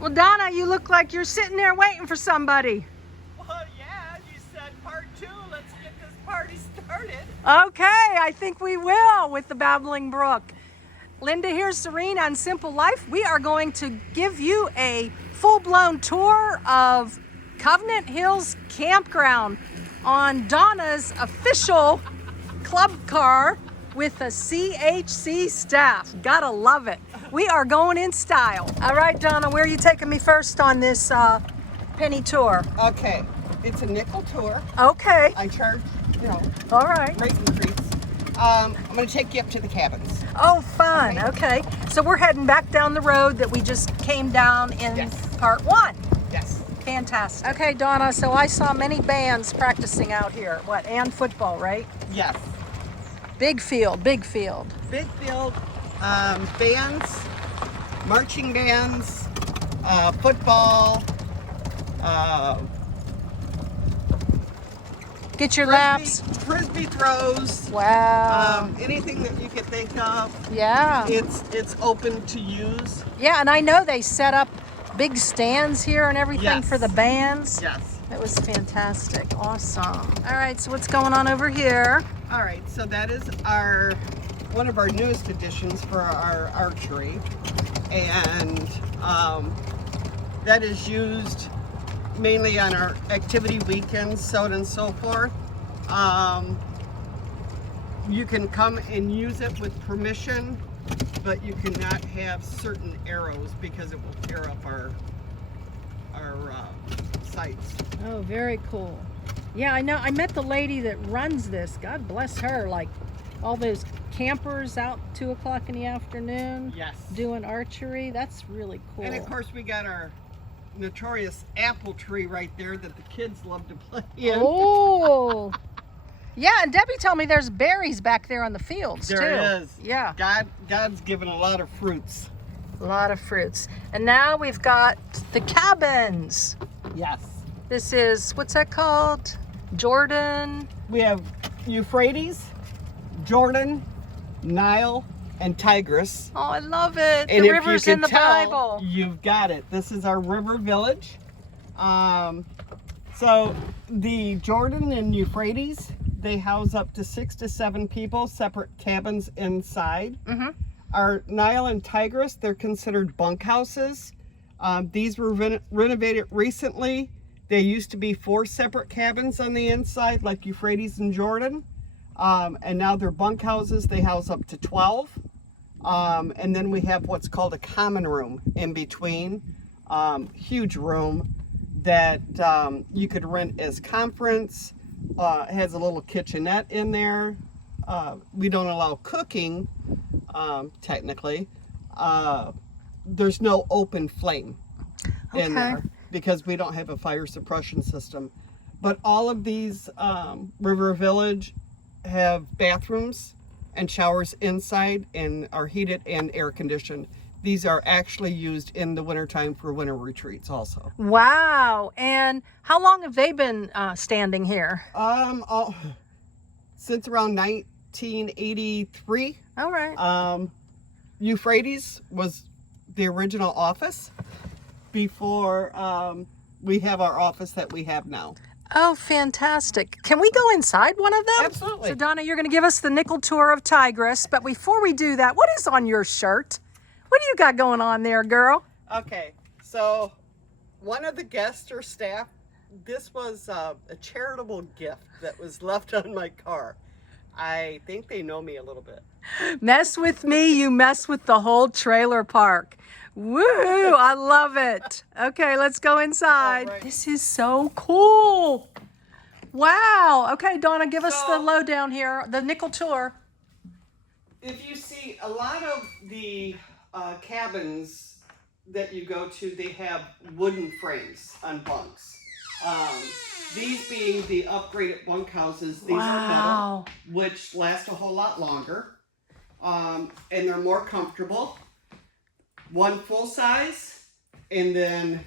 Well, Donna, you look like you're sitting there waiting for somebody. Well, yeah, you said part 2. Let's get this party started. Okay, I think we will with the Babbling Brook. Linda here, Serene on Simple Life. We are going to give you a full-blown tour of Covenant Hills Campground on Donna's official club car with a CHC staff. Gotta love it. We are going in style. All right, Donna, where are you taking me first on this penny tour? Okay, it's a nickel tour. Okay. I charge, All right. rate increase. I'm going to take you up to the cabins. Oh, fun. Okay. So we're heading back down the road that we just came down in Yes. part 1. Yes. Fantastic. Okay, Donna, so I saw many bands practicing out here. What, and football, right? Yes. Big field, big field. Big field, bands, marching bands, football, Get your laps. frisbee throws. Wow. Anything that you can think of. Yeah. It's open to use. Yeah, and I know they set up big stands here and everything Yes. for the bands. Yes. That was fantastic. Awesome. All right, so what's going on over here? All right, so that is one of our newest additions for our archery, and that is used mainly on our activity weekends, so on and so forth. You can come and use it with permission, but you cannot have certain arrows because it will tear up our sights. Oh, very cool. Yeah, I know. I met the lady that runs this. God bless her. Like all those campers out 2 o'clock in the afternoon. Yes. Doing archery. That's really cool. And of course we got our notorious apple tree right there that the kids love to play in. Oh. Yeah, and Debbie told me there's berries back there on the fields too. There is. Yeah. God's given a lot of fruits. A lot of fruits. And now we've got the cabins. Yes. This is, what's that called? Jordan. We have Euphrates, Jordan, Nile, and Tigris. Oh, I love it. And The if river's you in can the tell, Bible. you've got it. This is our river village. So the Jordan and Euphrates, they house up to 6 to 7 people, separate cabins inside. Mm-hmm. Our Nile and Tigris, they're considered bunkhouses. These were renovated recently. They used to be 4 separate cabins on the inside, like Euphrates and Jordan. And now they're bunkhouses. They house up to 12. And then we have what's called a common room in between. Huge room that you could rent as conference. It has a little kitchenette in there. We don't allow cooking, technically. There's no open flame in there because we don't have a fire suppression system. But all of these River Village have bathrooms and showers inside and are heated and air conditioned. These are actually used in the wintertime for winter retreats also. Wow. And how long have they been standing here? Since around 1983. All right. Euphrates was the original office before we have our office that we have now. Oh, fantastic. Can we go inside one of them? Absolutely. So, Donna, you're going to give us the nickel tour of Tigris. But before we do that, what is on your shirt? What do you got going on there, girl? Okay, so one of the guests or staff, this was a charitable gift that was left on my car. I think they know me a little bit. Mess with me, you mess with the whole trailer park. Woo! I love it. Okay, let's go inside. All right. This is so cool. Wow. Okay, Donna, give us the So- lowdown here, the nickel tour. If you see a lot of the cabins that you go to, they have wooden frames on bunks. These being the upgraded bunkhouses, these are Wow. metal, which last a whole lot longer, and they're more comfortable. One full size, and then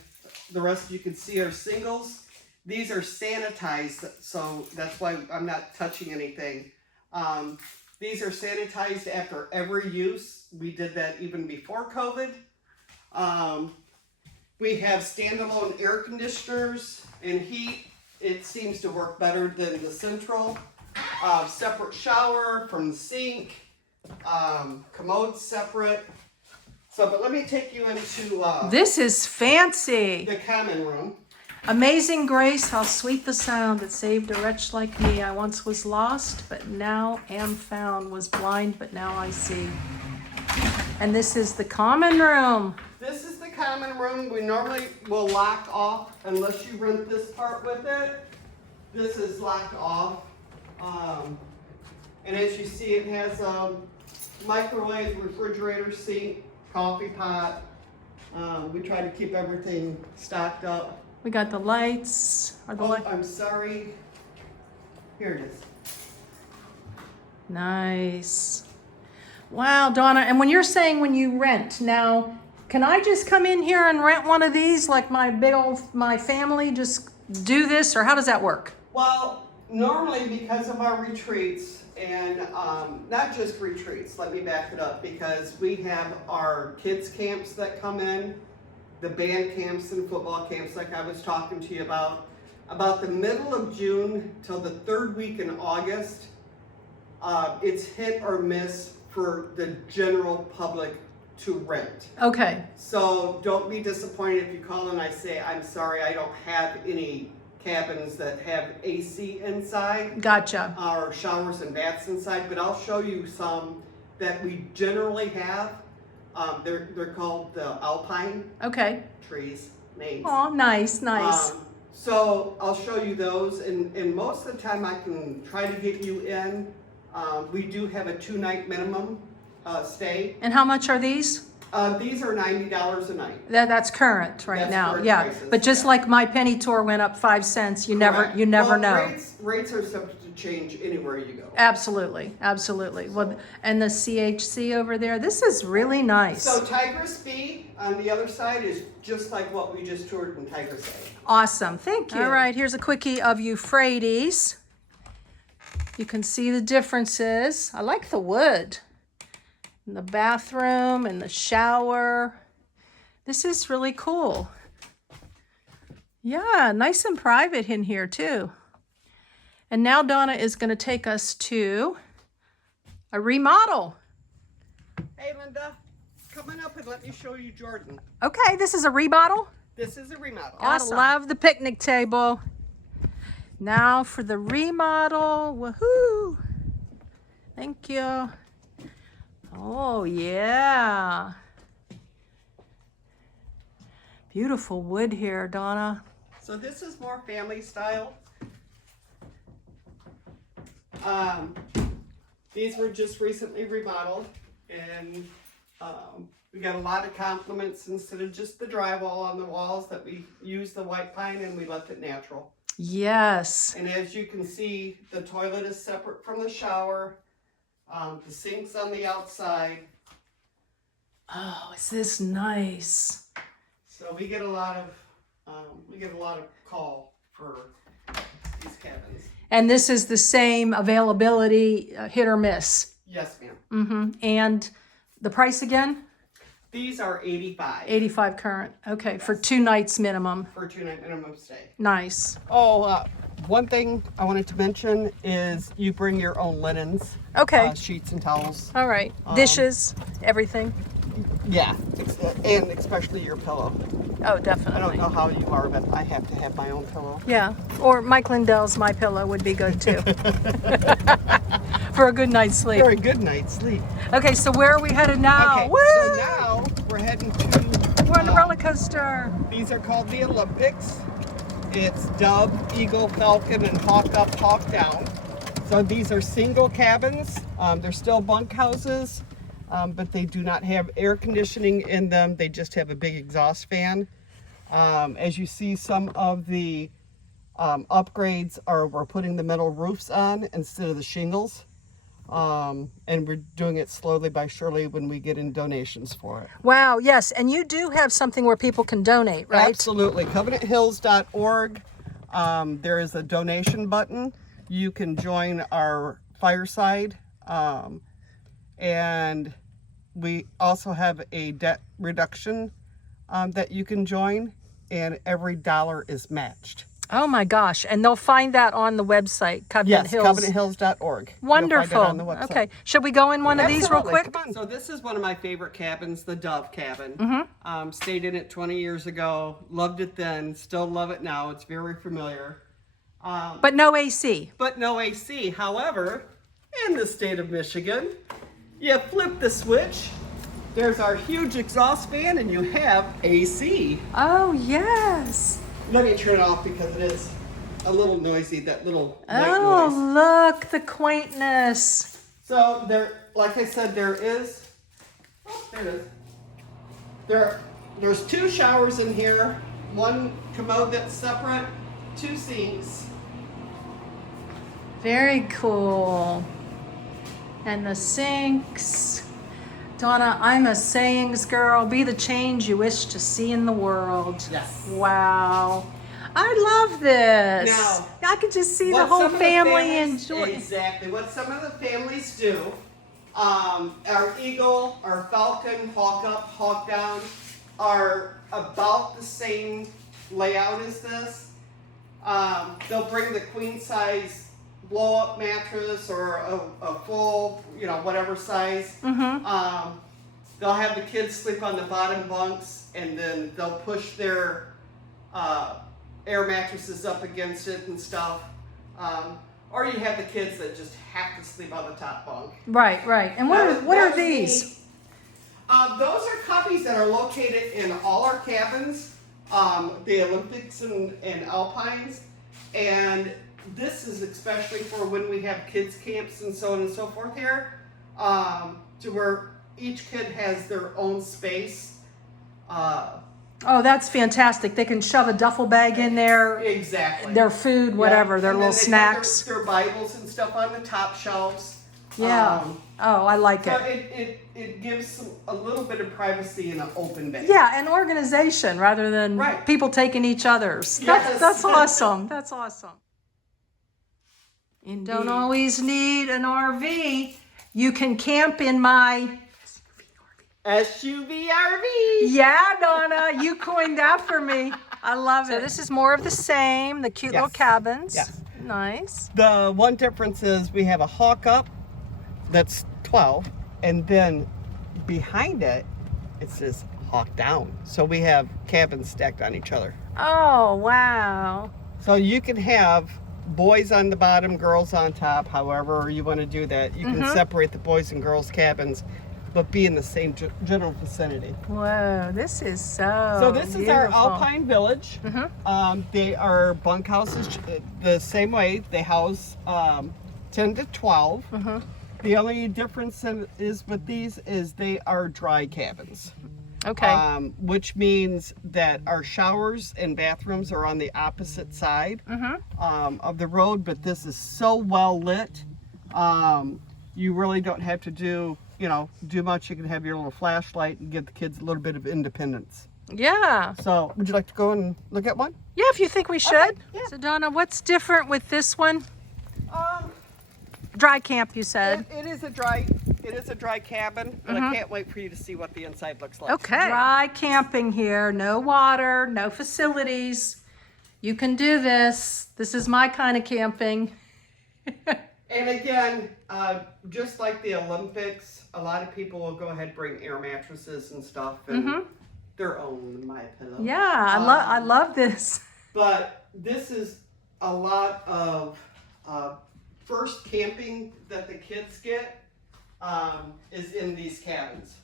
the rest you can see are singles. These are sanitized, so that's why I'm not touching anything. These are sanitized after every use. We did that even before COVID. We have standalone air conditioners and heat. It seems to work better than the central. Separate shower from the sink. Commode separate. So, but let me take you into This is fancy. the common room. Amazing grace, how sweet the sound that saved a wretch like me. I once was lost, but now am found. Was blind, but now I see. And this is the common room. This is the common room. We normally will lock off unless you rent this part with it. This is locked off. And as you see, it has a microwave, refrigerator, sink, coffee pot. We try to keep everything stocked up. We got the lights. Are the lights? I'm sorry. Here it is. Nice. Wow, Donna. And when you're saying when you rent, now, can I just come in here and rent one of these, like my family just do this, or how does that work? Well, normally because of our retreats, and not just retreats, let me back it up, because we have our kids camps that come in, the band camps and football camps like I was talking to you about the middle of June till the third week in August. It's hit or miss for the general public to rent. Okay. So don't be disappointed if you call and I say, I'm sorry, I don't have any cabins that have AC inside. Gotcha. Or showers and baths inside, but I'll show you some that we generally have. They're called the Alpine Okay. trees, names. Oh, nice, nice. So I'll show you those, and most of the time I can try to get you in. We do have a 2-night minimum stay. And how much are these? These are $90 a night. That's current right That's now. current Yeah. prices, But just yeah. like my penny tour went up 5 cents, you never Correct. know. Well, rates are subject to change anywhere you go. Absolutely, absolutely. Well, and the CHC over there, this is really nice. So Tigress B on the other side is just like what we just toured in Tigress A. Awesome, thank you. All right, here's a quickie of Euphrates. You can see the differences. I like the wood. And the bathroom and the shower. This is really cool. Yeah, nice and private in here too. And now Donna is going to take us to a remodel. Hey Linda, come on up and let me show you Jordan. Okay, this is a remodel. This is a remodel. Awesome. I love the picnic table. Now for the remodel. Woohoo! Thank you. Oh, yeah. Beautiful wood here, Donna. So this is more family style. These were just recently remodeled, and we got a lot of compliments instead of just the drywall on the walls that we use the white pine and we left it natural. Yes. And as you can see, the toilet is separate from the shower. The sink's on the outside. Oh, is this nice? So we get a lot of call for these cabins. And this is the same availability, hit or miss. Yes, ma'am. Mm-hmm. And the price again? These are $85 $85 current. Okay, for 2 nights minimum. for a 2-night minimum stay. Nice. Oh, one thing I wanted to mention is you bring your own linens. Okay. Sheets and towels. All right. Dishes, everything. Yeah, and especially your pillow. Oh, I definitely. don't know how you are, but I have to have my own pillow. Yeah, or Mike Lindell's My Pillow would be good too. For a good night's sleep. Very good night's sleep. Okay, so where are we headed now? Okay, Woo! so now we're heading to... We're on the roller coaster. These are called the Olympics. It's Dove, Eagle, Falcon, and Hawk Up, Hawk Down. So these are single cabins. They're still bunkhouses, but they do not have air conditioning in them. They just have a big exhaust fan. As you see, some of the upgrades are we're putting the metal roofs on instead of the shingles. And we're doing it slowly by surely when we get in donations for it. Wow, yes, and you do have something where people can donate, right? Absolutely. CovenantHills.org. There is a donation button. You can join our fireside. And we also have a debt reduction that you can join. and every dollar is matched. Oh my gosh. And they'll find that on the website, Covenant Yes, Hills. covenanthills.org. Wonderful. You'll find it on the website. Okay. Should we go in one of these real Absolutely. quick? Come on. So this is one of my favorite cabins, the Dove cabin. Stayed in it 20 years ago. Loved it then. Still love it now. It's very familiar. But no AC. But no AC. However, in the state of Michigan, you flip the switch. There's our huge exhaust fan, and you have AC. Oh, yes. Let me turn it off because it is a little noisy, that little white Oh, noise. look, the quaintness. So there, like I said, there is, oh, there it is. There's 2 showers in here, 1 commode that's separate, 2 sinks. Very cool. And the sinks. Donna, I'm a sayings girl. Be the change you wish to see in the world. Yes. Wow. I love this. Now, I could just see the What whole some of the family families- enjoy. Exactly. What some of the families do, our Eagle, our Falcon, Hawk Up, Hawk Down, are about the same layout as this. They'll bring the queen size blow up mattress or a full, whatever size. They'll have the kids sleep on the bottom bunks, and then they'll push their air mattresses up against it and stuff. Or you have the kids that just have to sleep on the top bunk. Right, right. And what That are was these? neat. Those are cubbies that are located in all our cabins, the Olympics and Alpines, and this is especially for when we have kids camps and so on and so forth here, to where each kid has their own space. Oh, that's fantastic. They can shove a duffel bag in there, Exactly. their food, whatever, Yeah. their And little then they have snacks. Their Bibles and stuff on the top shelves. Yeah. Oh, I like So it. it gives a little bit of privacy in an open bay. Yeah, and organization rather than Right. people taking each other's. Yes. That's awesome. That's awesome. Indeed. Don't always need an RV. You can camp in my SUV RV. Yeah, Donna, you coined that for me. I love it. So this is more of the same, the cute little Yes. cabins. Yes. Nice. The one difference is we have a Hawk Up that's 12, and then behind it, it says Hawk Down. So we have cabins stacked on each other. Oh, wow. So you can have boys on the bottom, girls on top, however you want to do that. You can separate the boys and girls cabins, but be in the same general vicinity. Whoa, this is so So this is our beautiful. Alpine Village. They are bunkhouses the same way. They house 10 to 12. The only difference is with these is they are dry cabins. Okay. Which means that our showers and bathrooms are on the opposite side of the road, but this is so well lit. You really don't have to do much. You can have your little flashlight and give the kids a little bit of independence. Yeah. So would you like to go and look at one? Yeah, if you think we should. Okay, yeah. So Donna, what's different with this one? Dry camp, you said. It is a dry cabin, but I can't wait for you to see what the inside looks like. Okay. Dry camping here, no water, no facilities. You can do this. This is my kind of camping. And again, just like the Olympics, a lot of people will go ahead and bring air mattresses and stuff and their own My Pillow. Yeah, I love this. But this is a lot of first camping that the kids get is in these cabins.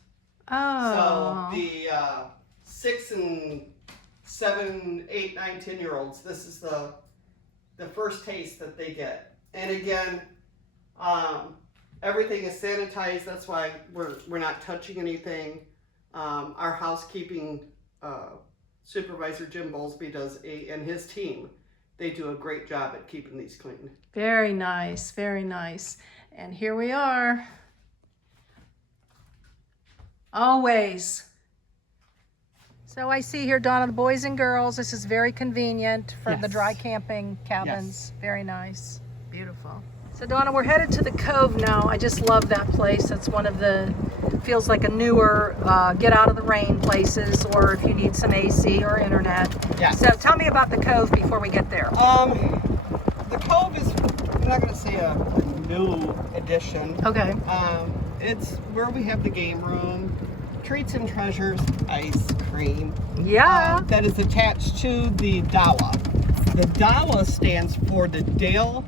Oh. So the 6 and 7, 8, 9, 10-year-olds, this is the first taste that they get. And again, everything is sanitized. That's why we're not touching anything. Our housekeeping supervisor Jim Bowlesby and his team, they do a great job at keeping these clean. Very nice, very nice. And here we are. Always. So I see here, Donna, the boys and girls, this is very convenient for the Yes. dry camping cabins. Very nice. Beautiful. So Donna, we're headed to the Cove now. I just love that place. It's one of the, feels like a newer get out of the rain places, or if you need some AC or internet. Yeah. So tell me about the Cove before we get there. The Cove is, I'm not going to say a new addition. Okay. It's where we have the game room, treats and treasures, ice cream. Yeah. That is attached to the DAWA. The DAWA stands for the Dale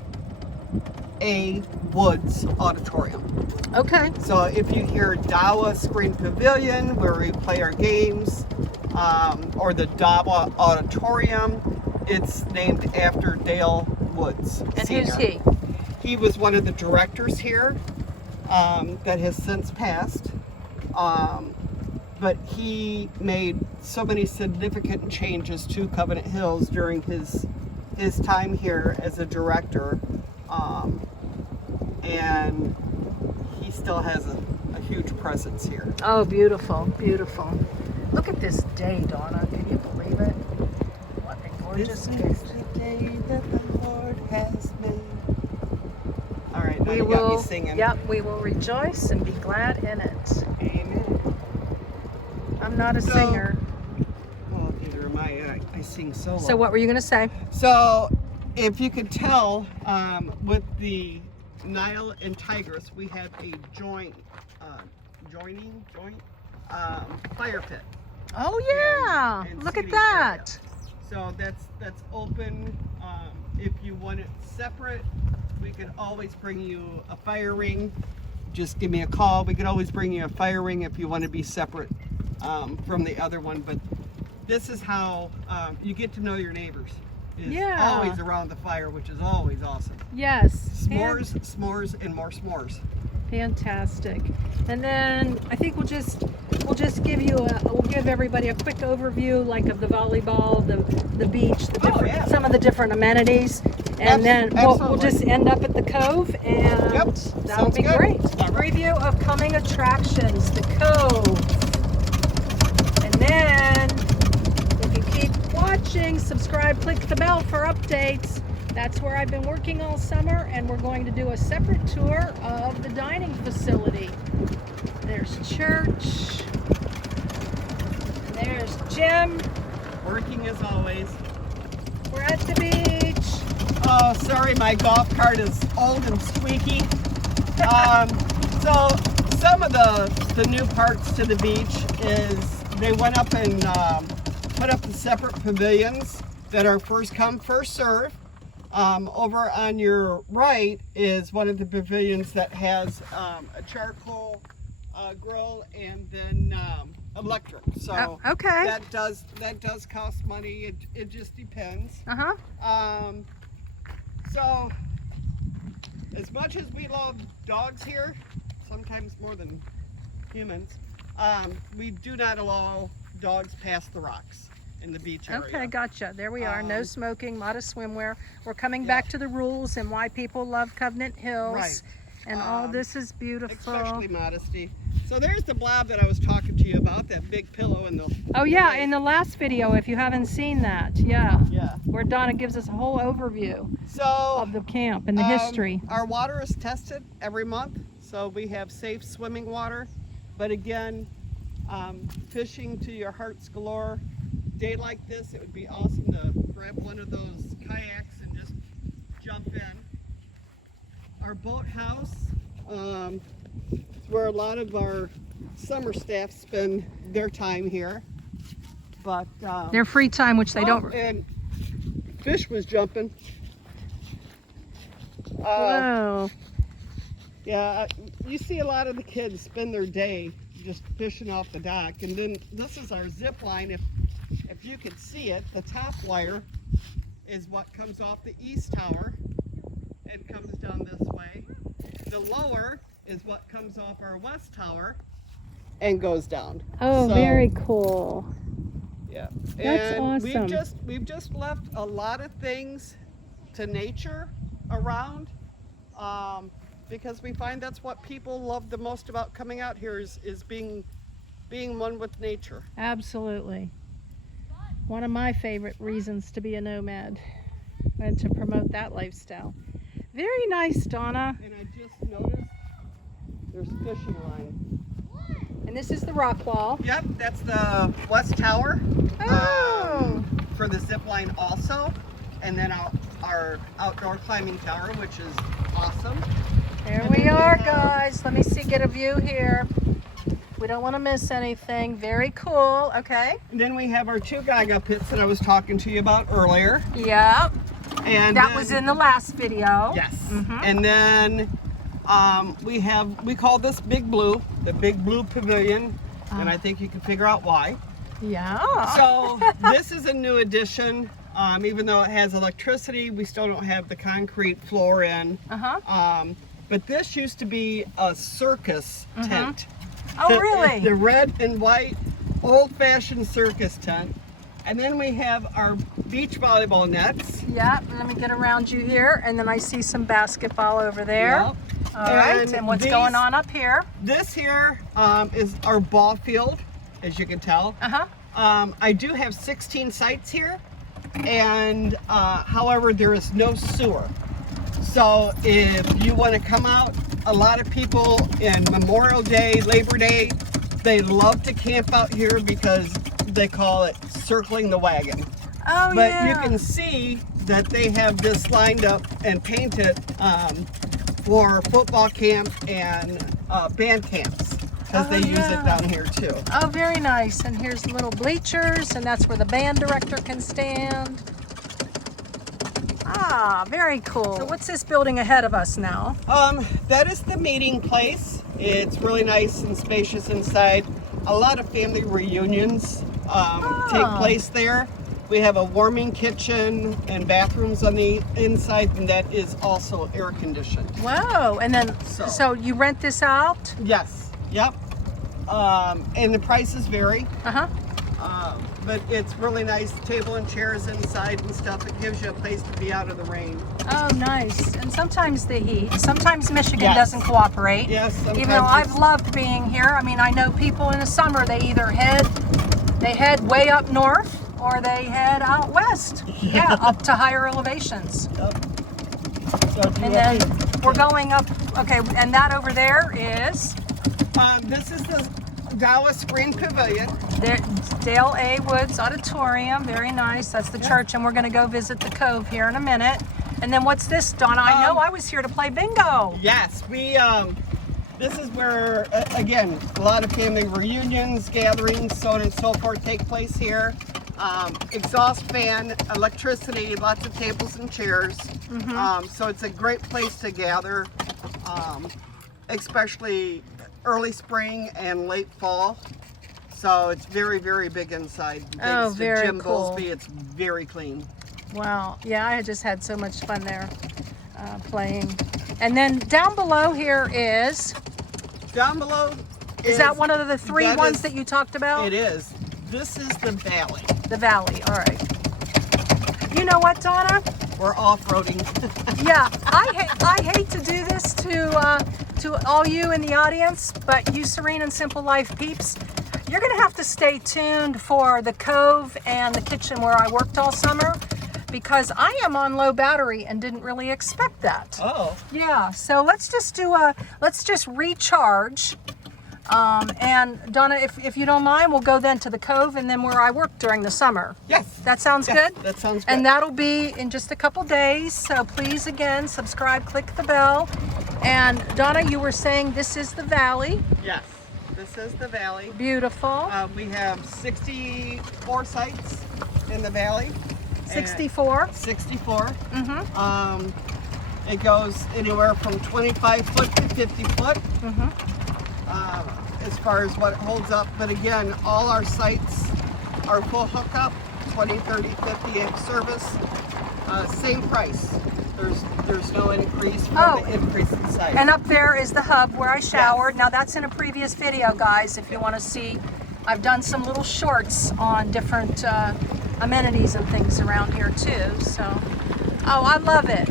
A. Woods Auditorium. Okay. So if you hear DAWA Screen Pavilion, where we play our games, or the DAWA Auditorium, it's named after Dale Woods. And Sr. who's he? He was one of the directors here that has since passed. But he made so many significant changes to Covenant Hills during his time here as a director. And he still has a huge presence here. Oh, beautiful, beautiful. Look at this day, Donna. Can you believe it? What a gorgeous day. This is the day that the Lord has made. All right, now We you got will, me singing. yep, we will rejoice and be glad in it. Amen. I'm not a So- singer. Well, neither am I. I sing solo. So what were you going to say? So, if you could tell, with the Nile and Tigris, we have a joint fire pit. Oh, yeah. and Look at seating that. So that's open. If you want it separate, we could always bring you a fire ring. Just give me a call. We could always bring you a fire ring if you want to be separate from the other one. But this is how you get to know your neighbors. Is Yeah. always around the fire, which is always awesome. Yes. S'mores, s'mores, and more s'mores. Fantastic. And then I think we'll just give everybody a quick overview, like of the volleyball, the beach, the different, yeah. some of the different amenities, and then we'll Absolutely. just end up at the Cove, and Yep. that'll Sounds be good. great. All right. Review of coming attractions, the Cove, and then if you keep watching, subscribe, click the bell for updates. That's where I've been working all summer, and we're going to do a separate tour of the dining facility. There's church. And there's gym. Working as always. We're at the beach. Oh, sorry, my golf cart is old and squeaky. So some of the new parts to the beach is they went up and put up the separate pavilions that are first come, first serve. Over on your right is one of the pavilions that has a charcoal grill and then electric. So Okay. that does cost money. It just depends. Uh-huh. So as much as we love dogs here, sometimes more than humans, we do not allow dogs past the rocks in the beach area. Okay, gotcha. There we are. No smoking, modest swimwear. We're coming back to the rules and why people love Covenant Hills. Right. And all this is beautiful. Especially modesty. So there's the blob that I was talking to you about, that big pillow in the Oh yeah, in the last video, if you haven't seen that, yeah. Yeah. Where Donna gives us a whole overview So of the camp and the history. Our water is tested every month, so we have safe swimming water. But again, fishing to your heart's galore. Day like this, it would be awesome to grab one of those kayaks and just jump in. Our boathouse, it's where a lot of our summer staff spend their time here. But Their free time, which they don't. And fish was jumping. Whoa. Yeah, you see a lot of the kids spend their day just fishing off the dock, and then this is our zip line. If you could see it, the top wire is what comes off the east tower and comes down this way. The lower is what comes off our west tower and goes down. Oh, So, very cool. Yeah, That's and awesome. we've just left a lot of things to nature around, because we find that's what people love the most about coming out here is being one with nature. Absolutely. One of my favorite reasons to be a nomad and to promote that lifestyle. Very nice, Donna. And I just noticed there's fishing line. And this is the rock wall. Yep, that's the West Tower. Oh. For the zip line also. And then our outdoor climbing tower, which is awesome. There And we then are, have- guys. Let me see, get a view here. We don't want to miss anything. Very cool. Okay. And then we have our 2 Gaga pits that I was talking to you about earlier. Yep. And That then- was in the last video. Yes. Mhm. And then we call this Big Blue, the Big Blue Pavilion, and I think you can figure out why. Yeah. So this is a new addition. Even though it has electricity, we still don't have the concrete floor in. But this used to be a circus tent. Oh, really? The red and white old-fashioned circus tent. And then we have our beach volleyball nets. Yep. Let me get around you here, and then I see some basketball over there. Yep. All right. And what's these- going on up here? This here is our ball field, as you can tell. I do have 16 sites here, and however, there is no sewer. So if you want to come out, a lot of people in Memorial Day, Labor Day, they love to camp out here because they call it circling the wagon. Oh, But yeah. you can see that they have this lined up and painted for football camp and band camps, because they use it down here too. Oh, very nice. And here's the little bleachers, and that's where the band director can stand. Ah, very cool. So what's this building ahead of us now? That is the meeting place. It's really nice and spacious inside. A lot of family reunions take place there. We have a warming kitchen and bathrooms on the inside, and that is also air conditioned. Whoa. And then, so you rent this out? Yes, yep. And the prices vary. But it's really nice, table and chairs inside and stuff. It gives you a place to be out of the rain. Oh, nice. And sometimes the heat. Sometimes Michigan Yes. doesn't cooperate. Yes, Even though sometimes I've it's- loved being here. I mean, I know people in the summer, they either head way up north or they head out west. Yeah, up to higher elevations. Yep. So if you And want then to- we're going up, okay, and that over there is this is the Dallas Green Pavilion. Dale A. Woods Auditorium. Very nice. That's the church, and we're going to go visit the Cove here in a minute. And then what's this, Donna? I know I was here to play bingo. Yes, this is where, again, a lot of family reunions, gatherings, so on and so forth take place here. Exhaust fan, electricity, lots of tables and chairs. So it's a great place to gather, especially early spring and late fall. So it's very, very big inside. Oh, Thanks to very Jim cool. Bowlesby, it's very clean. Wow. Yeah, I just had so much fun there playing. And then down below here is Down below that one of the three that ones is- that you talked about? It is. This is the valley. The valley. All right. You know what, Donna? We're off-roading. Yeah, I hate to do this to all you in the audience, but you Serene and Simple Life peeps, you're gonna have to stay tuned for the Cove and the kitchen where I worked all summer, because I am on low battery and didn't really expect that. Oh. Yeah, so let's just recharge. And Donna, if you don't mind, we'll go then to the Cove and then where I worked during the summer. Yes. That sounds Yes, good? that sounds good. And that'll be in just a couple days. So please, again, subscribe, click the bell. And Donna, you were saying this is the valley. Yes. This is the valley. Beautiful. We have 64 sites in the valley. 64. 64. It goes anywhere from 25 foot to 50 foot. As far as what it holds up. But again, all our sites are full hookup, 20, 30, 50 amp service. Same price. There's no increase for the increase in size. And up there is the hub where I showered. Now that's in a previous video, guys, if you want to see. I've done some little shorts on different amenities and things around here too. So, oh, I love it.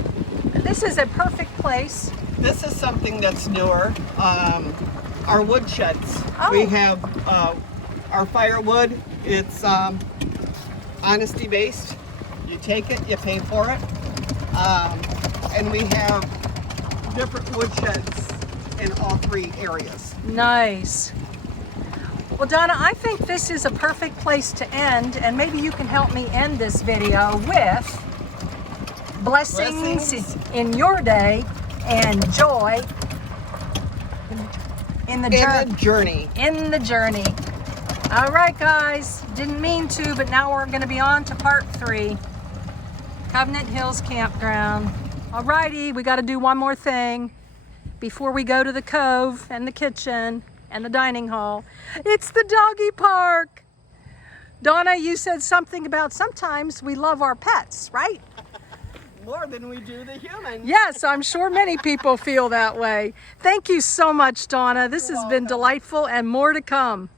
This is a perfect place. This is something that's newer. Our wood sheds. Oh. We have our firewood. It's honesty based. You take it, you pay for it. and we have different woodsheds in all 3 areas. Nice. Well, Donna, I think this is a perfect place to end, and maybe you can help me end this video with blessings in your day and joy in the journey. In the journey. All right, guys. Didn't mean to, but now we're going to be on to part 3. Covenant Hills Campground. All righty, we got to do one more thing before we go to the Cove and the kitchen and the dining hall. It's the doggy park. Donna, you said something about sometimes we love our pets, right? More than we do the humans. Yes, I'm sure many people feel that way. Thank you so much, Donna. This has been delightful and more to come.